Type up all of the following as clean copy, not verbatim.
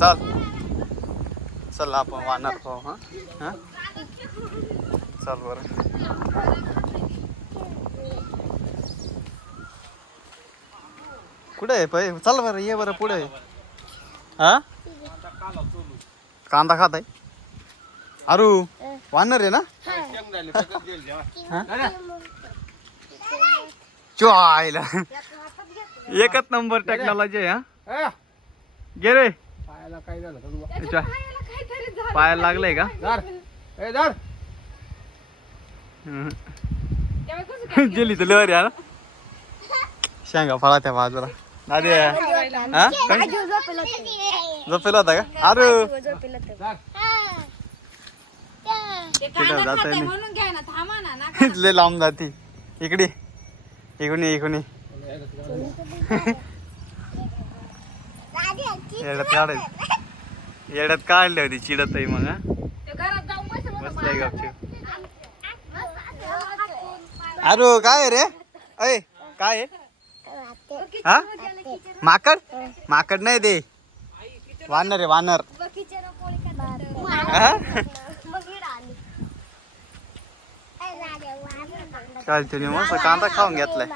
चाल चल आपण वानर पाहू. हा हा चल बरं. कुठे आहे पै चल बरं ये बरं पुढे. हा कांदा खात आहे अरू वानर आहे ना. चोयला एकच नंबर टेक्नॉलॉजी आहे. हा गे रे पायाला लागलंय का. गेली तर लहर या ना. शेंगा फळा त्या बाजूला दादी. हा झोपेला होता का अरे लय लांब जाती. इकडे इकडून इकडून येड्यात काढली होती चिडत आहे मग. बसलाय गपचूप. अरे काय रे अय काय हा माकड. माकड नाही दे वानर आहे वानर. चालते मस्त कांदा खाऊन घेतलाय.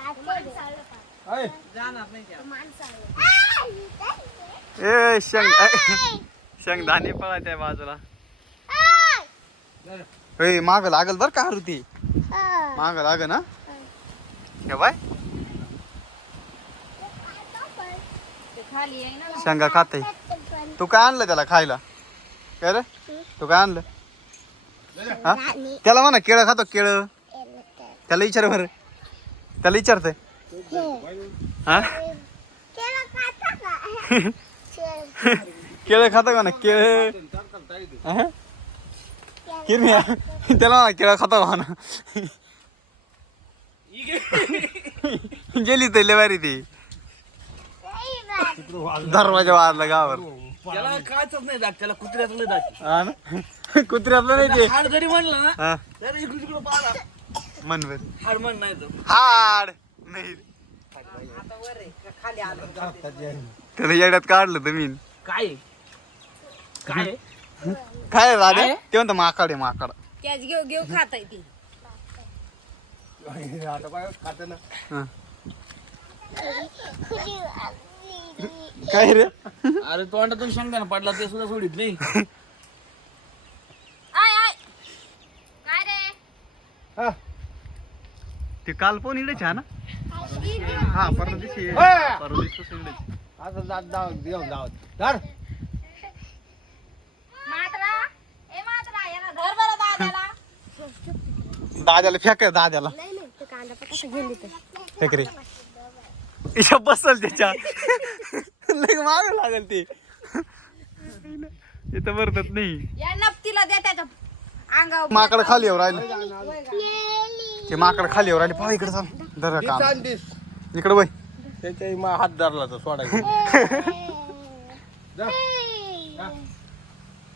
ए शेंगदाणे पळत आहे बाजूला. माग लागल बर का ती माग लाग ना. बाय शेंगा खाते. तू काय आणलं त्याला खायला काय रे. तू काय आणलं हा त्याला म्हणा केळं खातो केळं. त्याला विचार बरं त्याला विचारतंय हा केळं खातो का ना केळं. किरम्या त्याला म्हणा केळं खातो का ना. गेली तर लेवारी ती दरवाजा वारला गावावर. त्याला कायच नाही दाख त्याला कुत्र्यातलं दाख. हा ना कुत्र्यातलं नाही ते हाड जरी म्हणलं ना हा तर इकडे तिकडे पाहा मन बर हाड म्हण नाही तर हाड नाही. त्याला येड्यात काढलं तुम्ही. काय काय काय राधे ते म्हणतं माकड आहे माकड. त्याच घेऊ घेऊ खात आहे ती. हा. काय रे अरे तोंडातून शेंगदाणा पडला ते सुद्धा सोडित नाही. आय आय काय रे ते काल पण इकडेच आहे ना. हा परदेशी असं जात जाऊ घेऊन जाऊ धर. मात्रा ए मात्रा याला धर बरं दादाला. दाद्याला फेक दाद्याला नाही नाही ते कांदा कसा घेऊन देतो. फेक रे इशा बसल त्याच्या लय माग लागल ते इथं भरतात नाही. या नपतीला दे त्याच्या अंगावर. माकड खाली येऊ राहिलं. ते माकड खाली येऊ राहिले. पहा इकडे चाल धर काम इकडे बाई. त्याच्या हात धरला तर सोडायचं.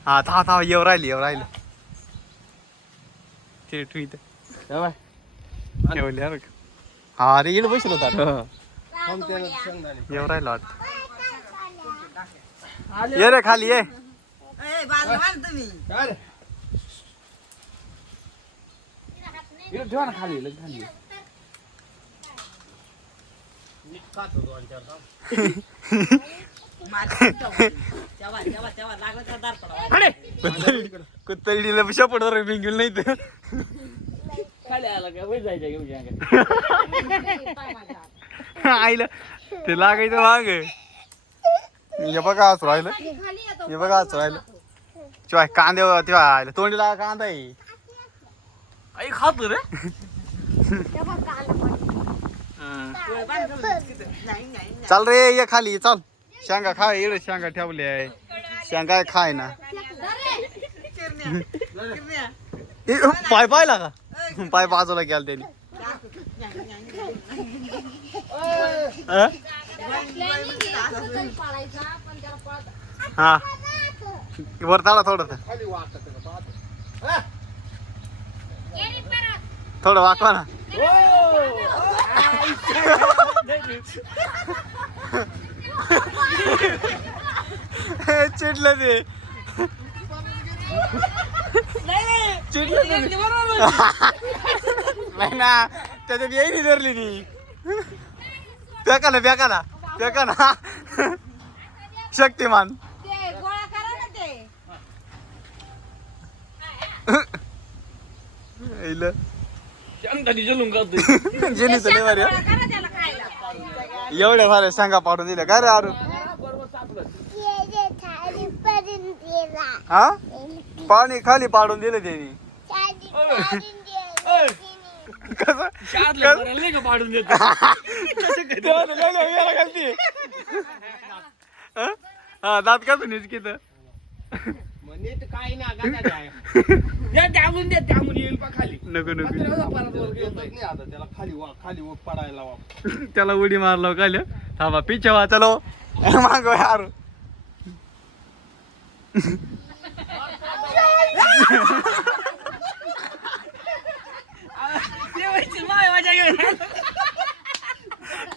हा था था येऊ राहिलं. ते ठेवते ठेवली अरे. हा अरे इकडे बसलो होता येऊ राहिलो आता. ये रे खाली ये. ठेवा ना खाली खाली. कुत्तडीला शपडवर बिंगूल नाही तर खाली आला का वय जायचं घेऊन आईला ते लागायचं माग. हे बघा असं राहिलं. हे बघा असं राहिलं. चिवाय कांदे तेव्हा आयला तोंडीला कांदा आहे. आई खातो रे. चाल रे ये खाली चाल. शेंगा खाय इकडे शेंगा ठेवली आहे. शेंगा खाय ना. पाय पाहिला का पाय बाजूला गेला त्याने. हा वर चाला थोडं थोडं वाकवा ना. चिडलं ते चिडलं ते. नाही ना त्याच्यात येईनी धरली ती फेकाला शक्तिमान ते गोळा करा ना ते. इलं. शांतानी जलून काढतोय. जेनीचं लय भारी गोळा आहे. करा त्याला खायला. एवढ्या भारी शेंगा पाडून दिल्या काय रे अरू हा पाणी खाली पाडून दिलं त्यांनी कसं शाळेतल्या पोराला नाही का पाडून देतो. तेव्हा तर लय लय वेळा घालती. हा दात कसं निचकित मग नीट काही ना गाण्याचं आहे. या त्यामून दे त्यामून येईल पा खाली. नको पत्र्यावर परत वर येतच नाही आता त्याला खाली वर पडायला लावा. त्याला उडी मारलो काय थांबा पिछे वा चलो मागो यार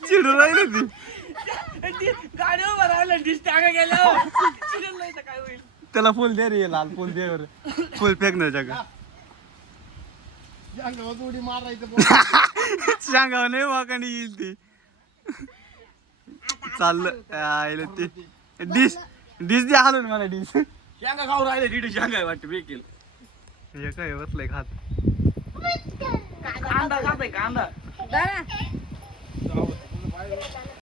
चिडून राहिली ती गाडी उभं राहिलं डिश टाका गेल्यावर चिडून नाही तर काय होईल. त्याला फुल दे रे लाल फुल दे रे फुल फेकण्याच्या का अंगावर उडी मारायचं. सांगावं नाही वाकांडी येईल ती चाललं आईला ते डिश द्या हालून मला डिश शेंगा खाऊ राहिले तिथे शेंगा वाटतं बेकेल. हे काय बसलंय खात कांदा खाताय कांदा. धरा.